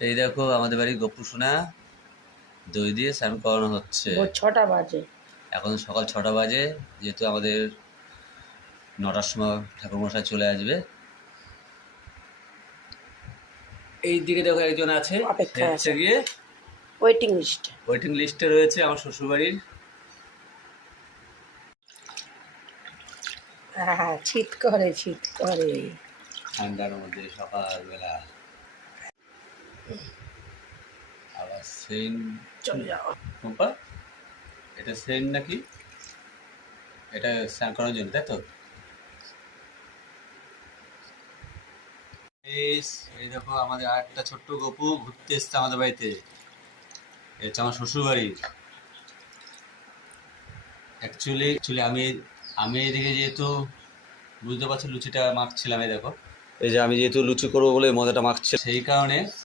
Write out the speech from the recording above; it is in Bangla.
এই দেখো আমাদের বাড়ি গপু সোনা দই দিয়ে স্নান করানো হচ্ছে। ভোর 6টা বাজে। এখন সকাল 6টা বাজে, যেহেতু আমাদের 9টার সময় ঠাকুরমশাই চলে আসবে। এই দিকে দেখো একজন আছে, অপেক্ষায় হচ্ছে আছে। গিয়ে ওয়েটিং লিস্ট। ওয়েটিং লিস্টে রয়েছে আমার শ্বশুরবাড়ির। হ্যাঁ, শীত করে শীত করে। ঠান্ডার মধ্যে সকালবেলা আবার সেন্ট চলে যাও। টুম্পা, এটা সেন্ট নাকি? এটা স্নান করার জন্য, তাই তো? এই দেখো আমাদের আরেকটা ছোট্ট গপু ঘুরতে এসছে আমাদের বাড়িতে। এটা হচ্ছে আমার শ্বশুর বাড়ির। অ্যাকচুয়ালি আমি আমি এদিকে যেহেতু বুঝতে পারছি লুচিটা মাখছিলাম, এই দেখো এই যে আমি যেহেতু লুচি করবো বলে মজাটা মাখছি, সেই কারণে